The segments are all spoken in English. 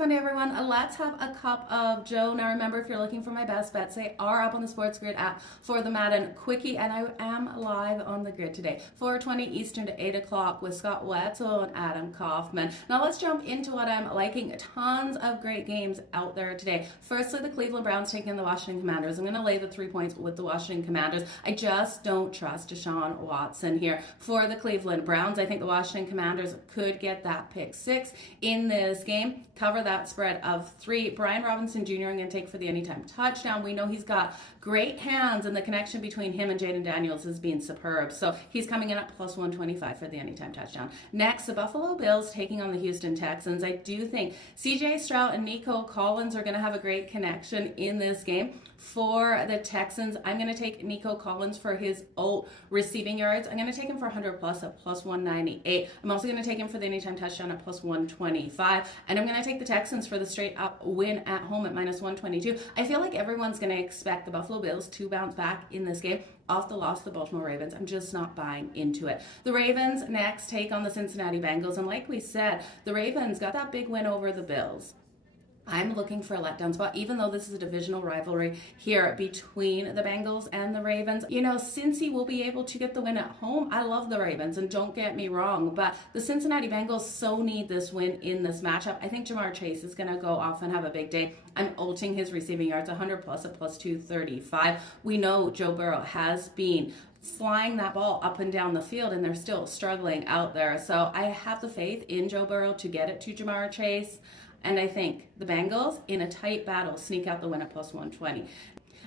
Funday, everyone. Let's have a cup of Joe. Now, remember, if you're looking for my best bets, they are up on the Sports Grid app for the Madden Quickie, and I am live on the grid today, 4:20 Eastern to 8 o'clock with Scott Wetzel and Adam Kaufman. Now, let's jump into what I'm liking. Tons of great games out there today. Firstly, the Cleveland Browns taking the Washington Commanders. I'm going to lay the 3 points with the Washington Commanders. I just don't trust Deshaun Watson here for the Cleveland Browns. I think the Washington Commanders could get that pick six in this game, cover that spread of 3. Brian Robinson Jr. I'm going to take for the anytime touchdown. We know he's got great hands, and the connection between him and Jaden Daniels has been superb. So he's coming in at plus 125 for the anytime touchdown. Next, the Buffalo Bills taking on the Houston Texans. I do think CJ Stroud and Nico Collins are going to have a great connection in this game. For the Texans, I'm going to take Nico Collins for his receiving yards. I'm going to take him for 100 plus at plus 198. I'm also going to take him for the anytime touchdown at plus 125. And I'm going to take the Texans for the straight up win at home at minus 122. I feel like everyone's going to expect the Buffalo Bills to bounce back in this game off the loss of the Baltimore Ravens. I'm just not buying into it. The Ravens next take on the Cincinnati Bengals. And like we said, the Ravens got that big win over the Bills. I'm looking for a letdown spot, even though this is a divisional rivalry here between the Bengals and the Ravens. You know, Cincy will be able to get the win at home. I love the Ravens, and don't get me wrong, but the Cincinnati Bengals so need this win in this matchup. I think Jamar Chase is going to go off and have a big day. I'm ulting his receiving yards 100 plus at plus 235. We know Joe Burrow has been flying that ball up and down the field, and they're still struggling out there. So I have the faith in Joe Burrow to get it to Jamar Chase. And I think the Bengals, in a tight battle, sneak out the win at plus 120.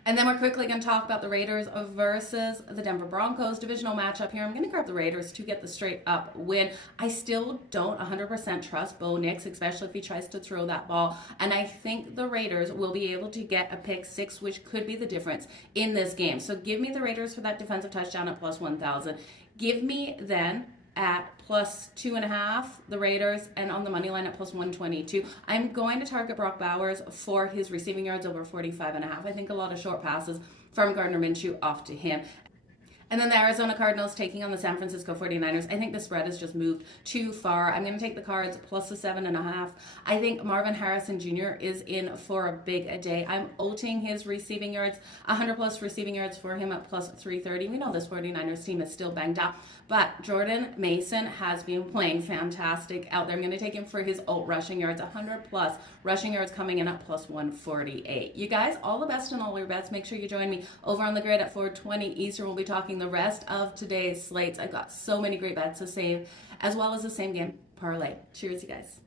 And then we're quickly going to talk about the Raiders versus the Denver Broncos divisional matchup here. I'm going to grab the Raiders to get the straight up win. I still don't 100% trust Bo Nix, especially if he tries to throw that ball. And I think the Raiders will be able to get a pick six, which could be the difference in this game. So give me the Raiders for that defensive touchdown at plus 1,000. Give me then at plus 2.5, the Raiders, and on the money line at plus 122. I'm going to target Brock Bowers for his receiving yards over 45.5. I think a lot of short passes from Gardner Minshew off to him. And then the Arizona Cardinals taking on the San Francisco 49ers. I think the spread has just moved too far. I'm going to take the Cards plus the 7.5. I think Marvin Harrison Jr. is in for a big day. I'm ulting his receiving yards, 100 plus receiving yards for him at plus 330. We know this 49ers team is still banged up, but Jordan Mason has been playing fantastic out there. I'm going to take him for his rushing yards, 100 plus rushing yards coming in at plus 148. You guys, all the best in all your bets. Make sure you join me over on the grid at 4:20 Eastern. We'll be talking the rest of today's slates. I've got so many great bets to save, as well as the same game parlay. Cheers, you guys.